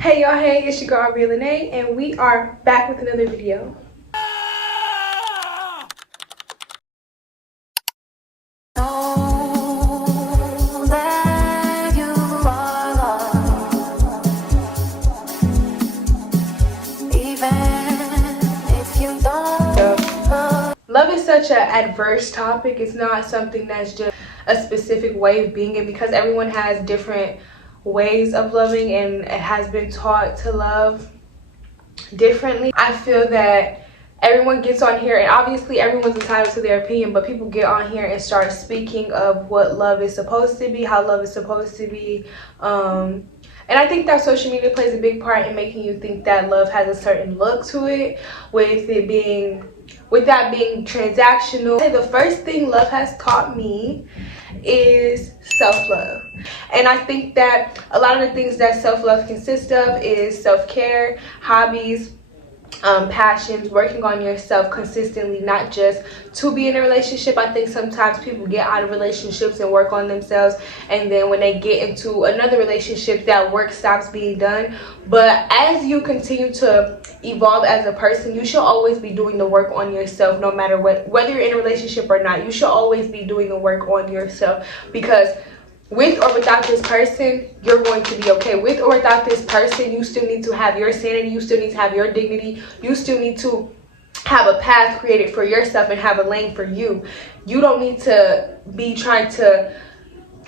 Hey y'all, hey, it's your girl Aubrey Lene, and we are back with another video. Love is such an adverse topic. It's not something that's just a specific way of being it, because everyone has different ways of loving and it has been taught to love differently. I feel that everyone gets on here, and obviously everyone's entitled to their opinion, but people get on here and start speaking of what love is supposed to be, how love is supposed to be, and I think that social media plays a big part in making you think that love has a certain look to it, with that being transactional. The first thing love has taught me is self-love, and I think that a lot of the things that self-love consists of is self-care, hobbies, passions, working on yourself consistently, not just to be in a relationship. I think sometimes people get out of relationships and work on themselves, and then when they get into another relationship, that work stops being done. But as you continue to evolve as a person, you should always be doing the work on yourself, no matter whether you're in a relationship or not. You should always be doing the work on yourself, because with or without this person, you're going to be okay. With or without this person, you still need to have your sanity, you still need to have your dignity, you still need to have a path created for yourself and have a lane for you. You don't need to be trying to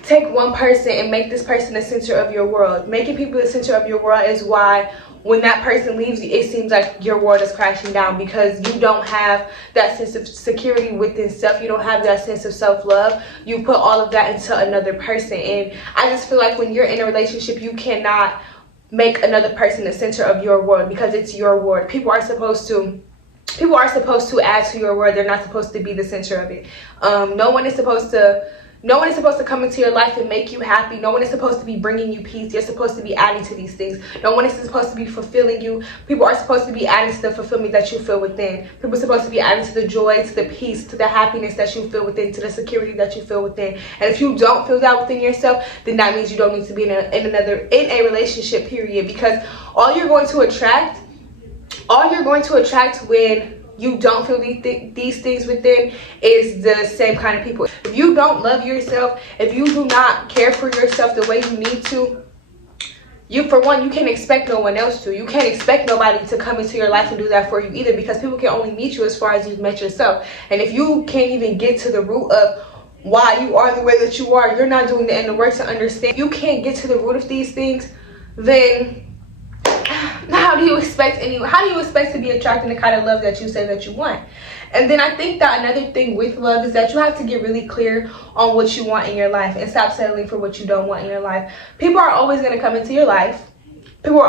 take one person and make this person the center of your world. Making people the center of your world is why when that person leaves you, it seems like your world is crashing down, because you don't have that sense of security within self. You don't have that sense of self-love. You put all of that into another person. And I just feel like when you're in a relationship, you cannot make another person the center of your world, because it's your world. People are supposed to add to your world. They're not supposed to be the center of it. No one is supposed to come into your life and make you happy. No one is supposed to be bringing you peace. You're supposed to be adding to these things. No one is supposed to be fulfilling you. People are supposed to be adding to the fulfillment that you feel within. People are supposed to be adding to the joy, to the peace, to the happiness that you feel within, to the security that you feel within. And if you don't feel that within yourself, then that means you don't need to be in a relationship, period. Because all you're going to attract when you don't feel these things within is the same kind of people. If you don't love yourself, if you do not care for yourself the way you need to, you can't expect no one else to. You can't expect nobody to come into your life and do that for you either, because people can only meet you as far as you've met yourself. And if you can't even get to the root of why you are the way that you are, you're not doing the inner work to understand. If you can't get to the root of these things, then how do you expect to be attracting the kind of love that you say that you want? And then I think that another thing with love is that you have to get really clear on what you want in your life and stop settling for what you don't want in your life. People are always going to come into your life. And people are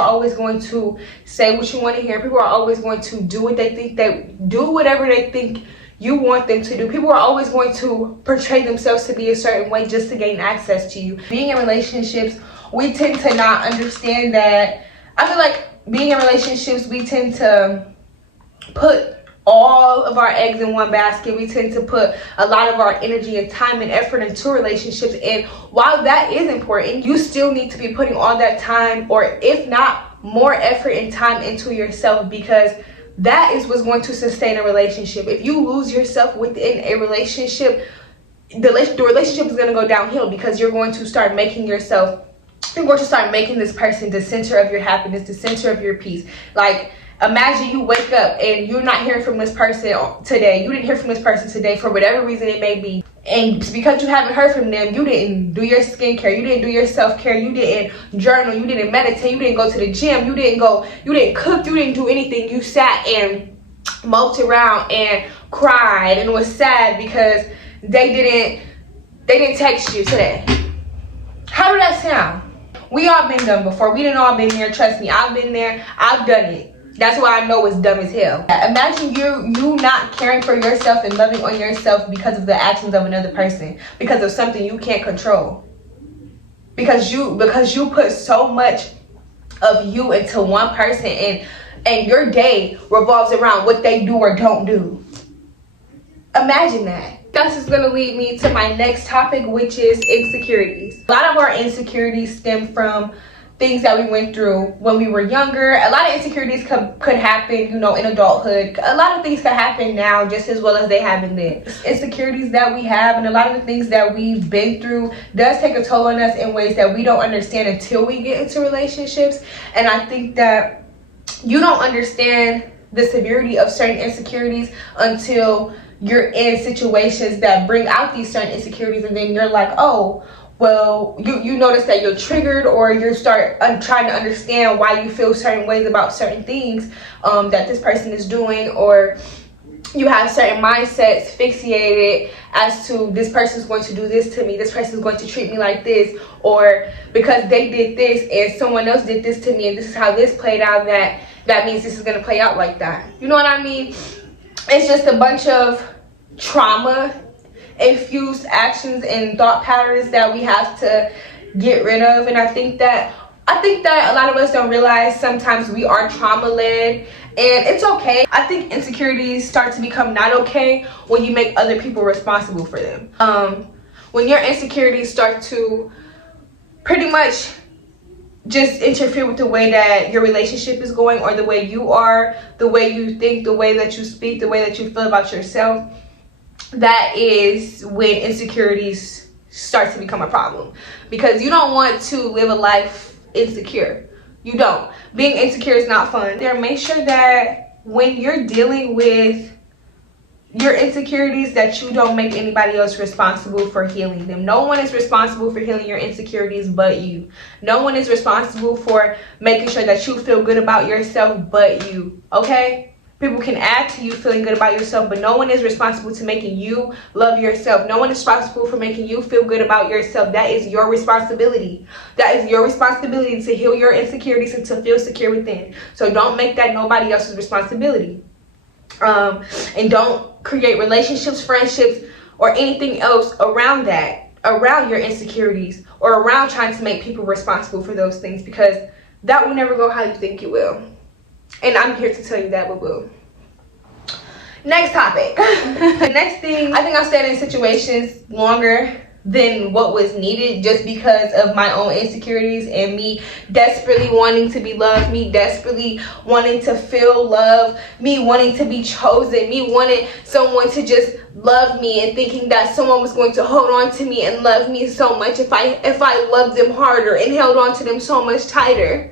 always going to say what you want to hear. People are always going to do whatever they think you want them to do. People are always going to portray themselves to be a certain way just to gain access to you. Being in relationships, we tend to not understand that. I feel like being in relationships, we tend to put all of our eggs in one basket. We tend to put a lot of our energy and time and effort into relationships. And while that is important, you still need to be putting all that time, or if not more effort and time, into yourself, because that is what's going to sustain a relationship. If you lose yourself within a relationship, the relationship is going to go downhill, because you're going to start making this person the center of your happiness, the center of your peace. Like, imagine you wake up and you're not hearing from this person today. You didn't hear from this person today for whatever reason it may be. And because you haven't heard from them, you didn't do your skincare, you didn't do your self-care, you didn't journal, you didn't meditate, you didn't go to the gym, you didn't cook, you didn't do anything. You sat and moped around and cried and was sad because they didn't text you today. How did that sound? We all been done before. We didn't all been there. Trust me, I've been there. I've done it. That's why I know it's dumb as hell. Imagine you not caring for yourself and loving on yourself because of the actions of another person, because of something you can't control. Because you put so much of you into one person, and your day revolves around what they do or don't do. Imagine that. That's just gonna lead me to my next topic, which is insecurities. A lot of our insecurities stem from things that we went through when we were younger. A lot of insecurities could happen, you know, in adulthood. A lot of things could happen now just as well as they happened then. Insecurities that we have and a lot of the things that we've been through does take a toll on us in ways that we don't understand until we get into relationships. And I think that you don't understand the severity of certain insecurities until you're in situations that bring out these certain insecurities, and then you're like, oh, well, you notice that you're triggered, or you start trying to understand why you feel certain ways about certain things that this person is doing, or you have certain mindsets fixated as to this person's going to do this to me, this person's going to treat me like this, or because they did this and someone else did this to me and this is how this played out, that means this is going to play out like that. You know what I mean? It's just a bunch of trauma infused actions and thought patterns that we have to get rid of. And I think that a lot of us don't realize sometimes we are trauma led, and it's okay. I think insecurities start to become not okay when you make other people responsible for them. When your insecurities start to pretty much just interfere with the way that your relationship is going, or the way you are, the way you think, the way that you speak, the way that you feel about yourself, that is when insecurities start to become a problem. Because you don't want to live a life insecure. You don't. Being insecure is not fun. Make sure that when you're dealing with your insecurities, that you don't make anybody else responsible for healing them. No one is responsible for healing your insecurities but you. No one is responsible for making sure that you feel good about yourself but you. Okay? People can add to you feeling good about yourself, but no one is responsible to making you love yourself. No one is responsible for making you feel good about yourself. That is your responsibility. That is your responsibility to heal your insecurities and to feel secure within. So don't make that nobody else's responsibility. And don't create relationships, friendships, or anything else around that, around your insecurities, or around trying to make people responsible for those things, because that will never go how you think it will. And I'm here to tell you that, boo-boo. Next topic. The next thing, I think I stayed in situations longer than what was needed just because of my own insecurities and me desperately wanting to be loved, me desperately wanting to feel love, me wanting to be chosen, me wanting someone to just love me and thinking that someone was going to hold on to me and love me so much if I loved them harder and held on to them so much tighter.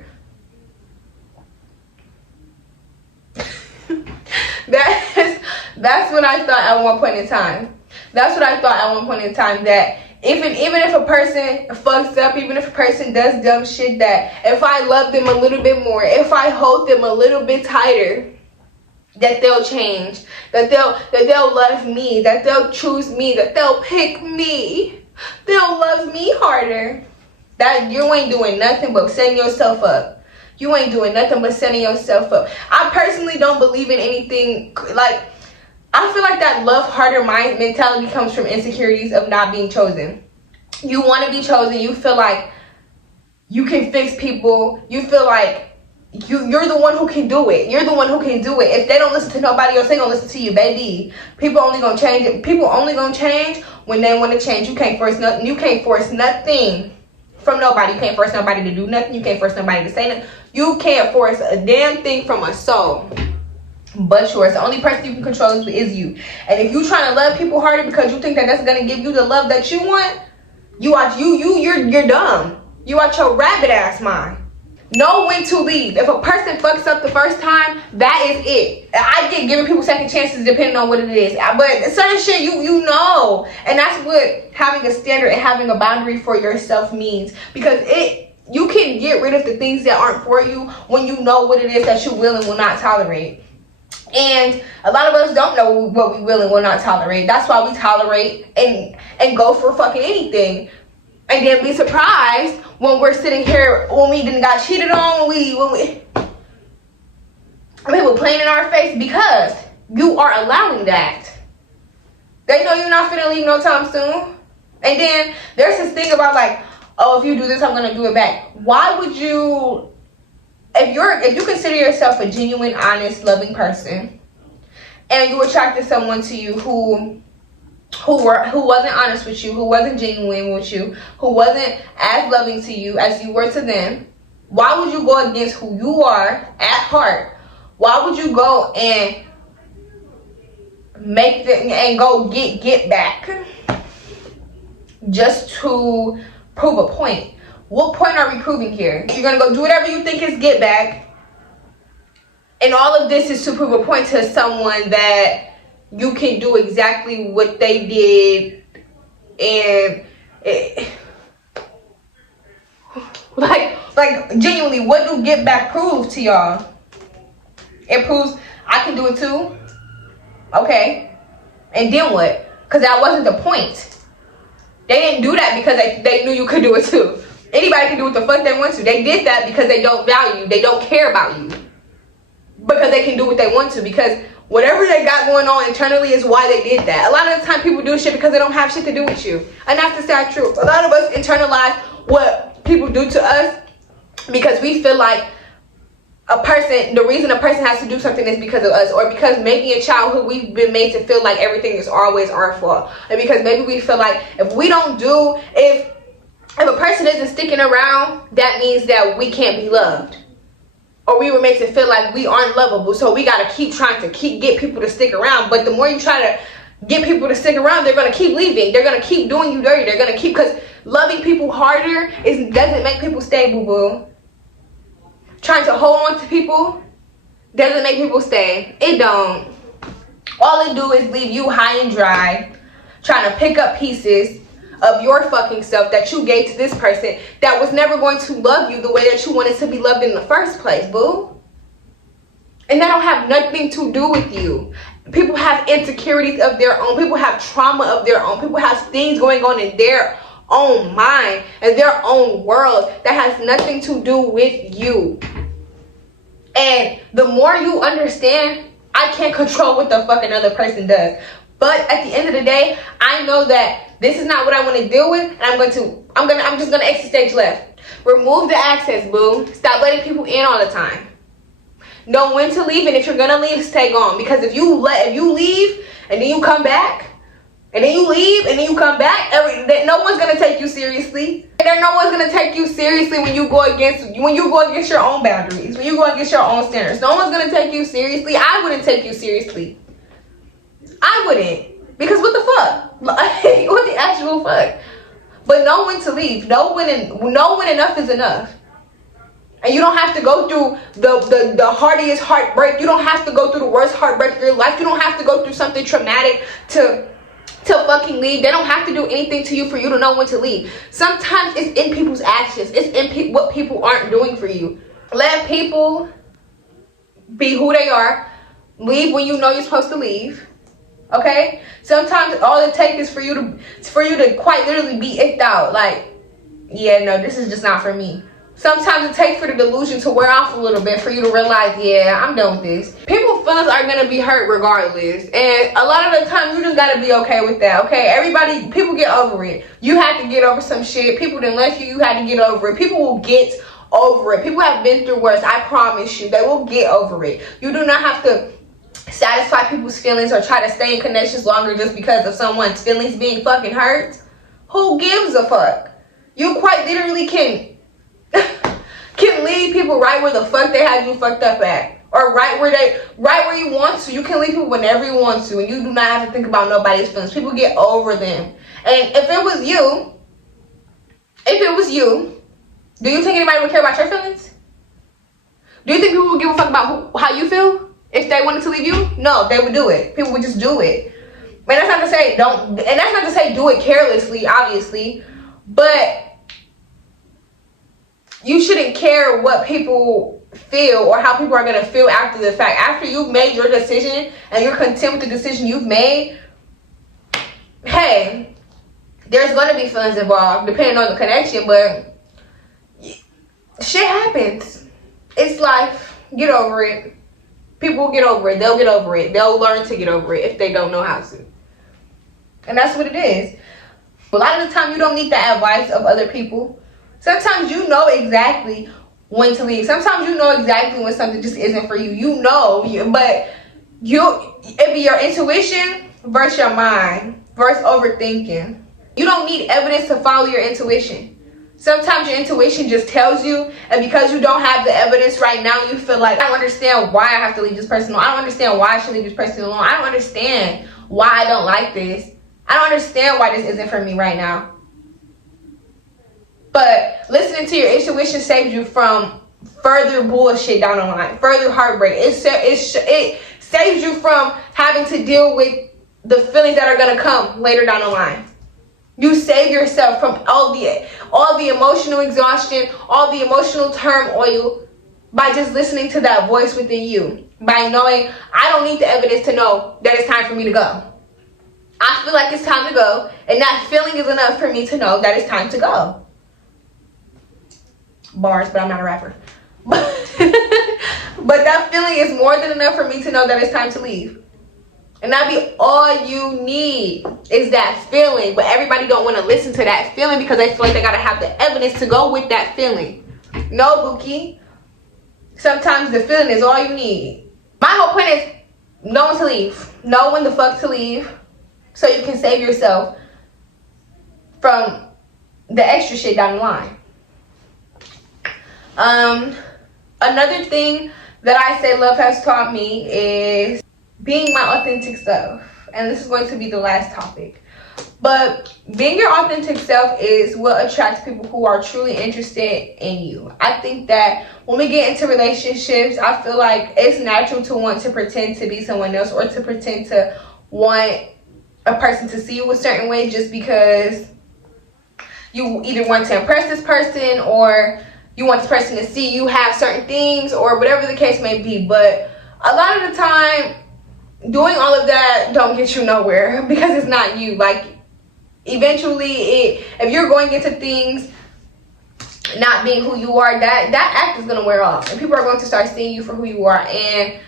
That's what I thought at one point in time. That's what I thought at one point in time, that even if a person fucks up, even if a person does dumb shit, that if I love them a little bit more, if I hold them a little bit tighter, that they'll change, that they'll love me, that they'll choose me, that they'll pick me, they'll love me harder. That you ain't doing nothing but setting yourself up. You ain't doing nothing but setting yourself up. I personally don't believe in anything like, I feel like that love harder mind mentality comes from insecurities of not being chosen. You want to be chosen. You feel like you can fix people. You feel like you're the one who can do it. You're the one who can do it. If they don't listen to nobody else, they gonna listen to you, baby. People only gonna change it. People only gonna change when they want to change. You can't force nothing. You can't force nothing from nobody. You can't force nobody to do nothing. You can't force nobody to say nothing. You can't force a damn thing from a soul but yours. The only person you can control is you. And if you trying to love people harder because you think that that's gonna give you the love that you want, you're dumb. You out your rabbit ass mind. Know when to leave. If a person fucks up the first time, that is it. I get giving people second chances depending on what it is, but certain shit you know, and that's what having a standard and having a boundary for yourself means, because you can get rid of the things that aren't for you when you know what it is that you will and will not tolerate. And a lot of us don't know what we will and will not tolerate. That's why we tolerate and go for fucking anything. And then be surprised when we're sitting here, when we didn't got cheated on, when people playing in our face, because you are allowing that. They know you're not finna leave no time soon. And then there's this thing about like, oh, if you do this, I'm gonna do it back. Why would you? If you consider yourself a genuine, honest, loving person, and you attracted someone to you who wasn't honest with you, who wasn't genuine with you, who wasn't as loving to you as you were to them, Why would you go against who you are at heart? Why would you go and make the and go get back just to prove a point? What point are we proving here? You're gonna go do whatever you think is get back, and all of this is to prove a point to someone that you can do exactly what they did, and like genuinely, what do get back prove to y'all? It proves I can do it too. Okay, and then what? Because that wasn't the point. They didn't do that because they knew you could do it too. Anybody can do what the fuck they want to. They did that because they don't value you. They don't care about you. Because they can do what they want to. Because whatever they got going on internally is why they did that. A lot of the time people do shit because they don't have shit to do with you. And that's the sad truth. A lot of us internalize what people do to us because we feel like the reason a person has to do something is because of us, or because maybe in childhood we've been made to feel like everything is always our fault, and because maybe we feel like if a person isn't sticking around, that means that we can't be loved, or we were made to feel like we aren't lovable, so we gotta keep trying to get people to stick around. But the more you try to get people to stick around, they're gonna keep leaving. They're gonna keep doing you dirty. They're gonna keep, because loving people harder doesn't make people stay, boo boo. Trying to hold on to people doesn't make people stay. It don't. All it do is leave you high and dry, trying to pick up pieces of your fucking self that you gave to this person that was never going to love you the way that you wanted to be loved in the first place, boo. And that don't have nothing to do with you. People have insecurities of their own. People have trauma of their own. People have things going on in their own mind and their own world that has nothing to do with you. And the more you understand, I can't control what the fuck another person does, but at the end of the day, I know that this is not what I want to deal with, and I'm just gonna exit stage left. Remove the access, boo. Stop letting people in all the time. Know when to leave, and if you're gonna leave, stay gone. Because if you leave and then you come back, and then you leave and then you come back, no one's gonna take you seriously. And no one's gonna take you seriously when you go against your own boundaries, when you go against your own standards. No one's gonna take you seriously. I wouldn't take you seriously. I wouldn't. Because what the fuck? What the actual fuck? But know when to leave. Know when enough is enough. And you don't have to go through the hardest heartbreak. You don't have to go through the worst heartbreak of your life. You don't have to go through something traumatic to fucking leave. They don't have to do anything to you for you to know when to leave. Sometimes it's in people's actions. It's in what people aren't doing for you. Let people be who they are. Leave when you know you're supposed to leave. Okay? Sometimes all it takes is for you to quite literally be icked out. Like, yeah, no, this is just not for me. Sometimes it takes for the delusion to wear off a little bit for you to realize, yeah, I'm done with this. People's feelings are going to be hurt regardless. And a lot of the time, you just got to be okay with that, okay? People get over it. You had to get over some shit. People didn't let you. You had to get over it. People will get over it. People have been through worse. I promise you. They will get over it. You do not have to satisfy people's feelings or try to stay in connections longer just because of someone's feelings being fucking hurt. Who gives a fuck? You quite literally can leave people right where the fuck they had you fucked up at, or right where you want to. You can leave people whenever you want to, and you do not have to think about nobody's feelings. People get over them. And if it was you, do you think anybody would care about your feelings? Do you think people would give a fuck about how you feel if they wanted to leave you? No, they would do it. People would just do it. And that's not to say do it carelessly, obviously, but you shouldn't care what people feel or how people are going to feel after the fact. After you've made your decision and you're content with the decision you've made, hey, there's going to be feelings involved depending on the connection, but shit happens. It's life. Get over it. People will get over it. They'll get over it. They'll learn to get over it if they don't know how to. And that's what it is. A lot of the time, you don't need the advice of other people. Sometimes you know exactly when to leave. Sometimes you know exactly when something just isn't for you. You know, but it be your intuition versus your mind versus overthinking. You don't need evidence to follow your intuition. Sometimes your intuition just tells you, and because you don't have the evidence right now, you feel like, I don't understand why I have to leave this person alone. I don't understand why I should leave this person alone. I don't understand why I don't like this. I don't understand why this isn't for me right now. But listening to your intuition saves you from further bullshit down the line, further heartbreak. It saves you from having to deal with the feelings that are going to come later down the line. You save yourself from all the emotional exhaustion, all the emotional turmoil by just listening to that voice within you. By knowing, I don't need the evidence to know that it's time for me to go. I feel like it's time to go, and that feeling is enough for me to know that it's time to go. Bars, but I'm not a rapper. But that feeling is more than enough for me to know that it's time to leave. And that be all you need is that feeling. But everybody don't want to listen to that feeling because they feel like they got to have the evidence to go with that feeling. No, Bookie. Sometimes the feeling is all you need. My whole point is know when to leave. Know when the fuck to leave so you can save yourself from the extra shit down the line. Another thing that I say love has taught me is being my authentic self. And this is going to be the last topic. But being your authentic self is what attracts people who are truly interested in you. I think that when we get into relationships, I feel like it's natural to want to pretend to be someone else or to pretend to want a person to see you a certain way just because you either want to impress this person or you want this person to see you have certain things or whatever the case may be. But a lot of the time, doing all of that don't get you nowhere because it's not you. Like, eventually, if you're going into things not being who you are, that act is going to wear off. And people are going to start seeing you for who you are. And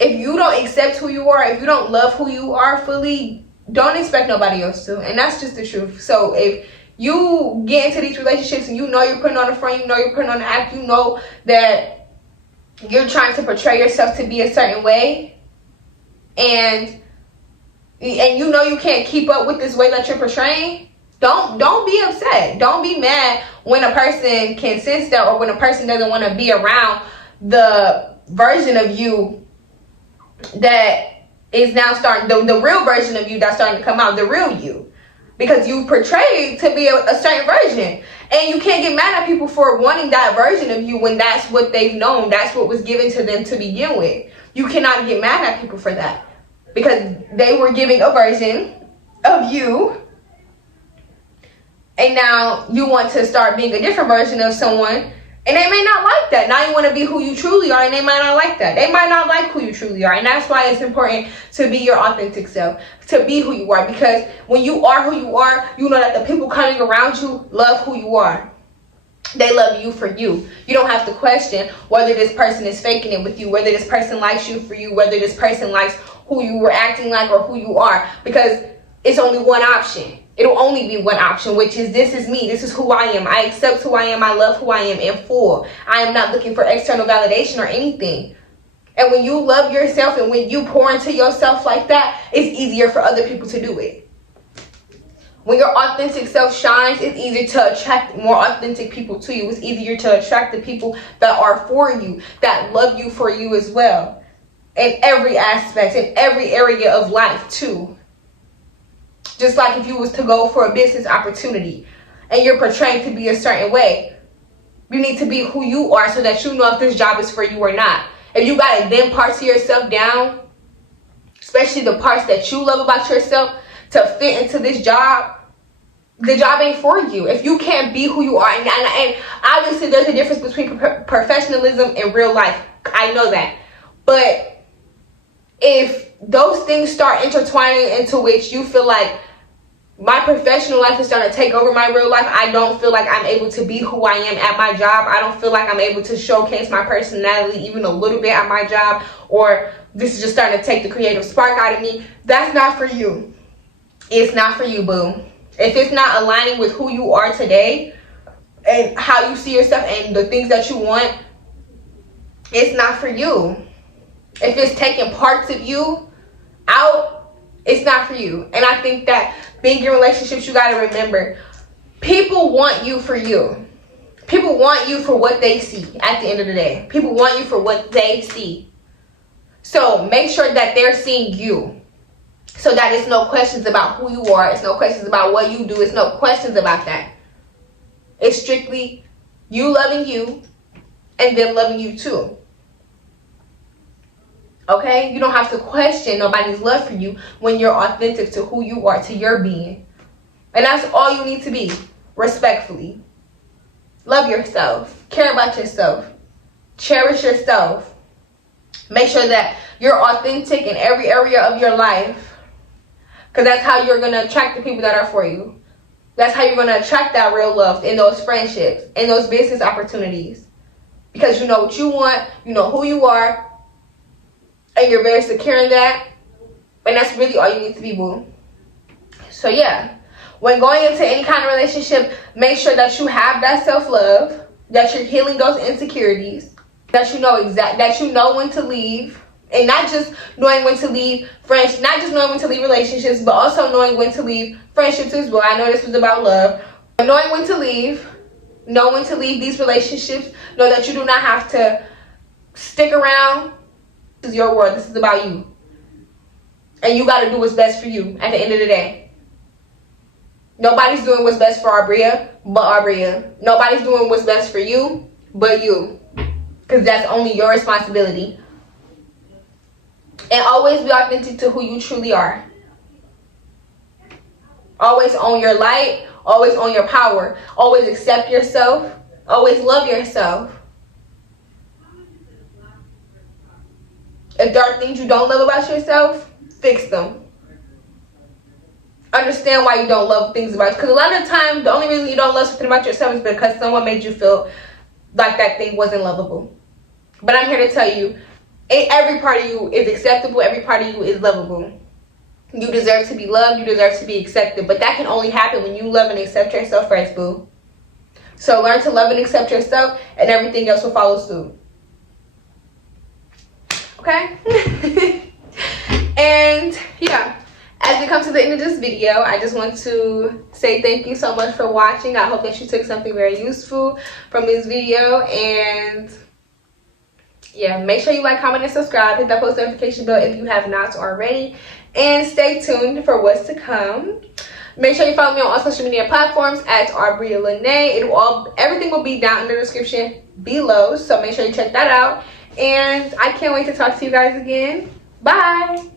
if you don't accept who you are, if you don't love who you are fully, don't expect nobody else to. And that's just the truth. So if you get into these relationships and you know you're putting on a front, you know you're putting on an act, you know that you're trying to portray yourself to be a certain way, and you know you can't keep up with this way that you're portraying, don't be upset. Don't be mad when a person can sense that, or when a person doesn't want to be around the version of you that is now starting, the real version of you that's starting to come out, the real you. Because you portrayed to be a certain version. And you can't get mad at people for wanting that version of you when that's what they've known. That's what was given to them to begin with. You cannot get mad at people for that. Because they were giving a version of you. And now you want to start being a different version of someone. And they may not like that. Now you want to be who you truly are, and they might not like that. They might not like who you truly are. And that's why it's important to be your authentic self, to be who you are. Because when you are who you are, you know that the people coming around you love who you are. They love you for you. You don't have to question whether this person is faking it with you, whether this person likes you for you, whether this person likes who you were acting like or who you are. Because it's only one option. It'll only be one option, which is, this is me. This is who I am. I accept who I am. I love who I am in full. I am not looking for external validation or anything. And when you love yourself and when you pour into yourself like that, it's easier for other people to do it. When your authentic self shines, it's easier to attract more authentic people to you. It's easier to attract the people that are for you, that love you for you as well. In every aspect, in every area of life too. Just like if you was to go for a business opportunity and you're portraying to be a certain way, you need to be who you are so that you know if this job is for you or not. If you got to then parts of yourself down, especially the parts that you love about yourself, to fit into this job, the job ain't for you. If you can't be who you are, and obviously there's a difference between professionalism and real life. I know that. But if those things start intertwining into which you feel like my professional life is starting to take over my real life, I don't feel like I'm able to be who I am at my job. I don't feel like I'm able to showcase my personality even a little bit at my job, or this is just starting to take the creative spark out of me. That's not for you. It's not for you, boo. If it's not aligning with who you are today and how you see yourself and the things that you want, it's not for you. If it's taking parts of you out, it's not for you. And I think that being in relationships, you got to remember, People want you for you. People want you for what they see at the end of the day. People want you for what they see. So make sure that they're seeing you. So that it's no questions about who you are. It's no questions about what you do. It's no questions about that. It's strictly you loving you and them loving you too. Okay? You don't have to question nobody's love for you when you're authentic to who you are, to your being. And that's all you need to be, respectfully. Love yourself. Care about yourself. Cherish yourself. Make sure that you're authentic in every area of your life. Because that's how you're going to attract the people that are for you. That's how you're going to attract that real love in those friendships, in those business opportunities. Because you know what you want, you know who you are, and you're very secure in that. And that's really all you need to be, boo. So yeah, when going into any kind of relationship, make sure that you have that self-love, that you're healing those insecurities, that you know when to leave. And not just knowing when to leave friends, not just knowing when to leave relationships, but also knowing when to leave friendships as well. I know this was about love. But knowing when to leave, know when to leave these relationships. Know that you do not have to stick around. This is your world. This is about you. And you got to do what's best for you at the end of the day. Nobody's doing what's best for Arbria but Arbria. Nobody's doing what's best for you but you. Because that's only your responsibility. And always be authentic to who you truly are. Always own your light. Always own your power. Always accept yourself. Always love yourself. If there are things you don't love about yourself, fix them. Understand why you don't love things about you. Because a lot of the time, the only reason you don't love something about yourself is because someone made you feel like that thing wasn't lovable. But I'm here to tell you, every part of you is acceptable. Every part of you is lovable. You deserve to be loved. You deserve to be accepted. But that can only happen when you love and accept yourself first, boo. So learn to love and accept yourself, and everything else will follow suit. Okay? And yeah, as we come to the end of this video, I just want to say thank you so much for watching. I hope that you took something very useful from this video. And yeah, make sure you like, comment, and subscribe. Hit that post notification bell if you have not already. And stay tuned for what's to come. Make sure you follow me on all social media platforms at Arbria Lene. Everything will be down in the description below. So make sure you check that out. And I can't wait to talk to you guys again. Bye.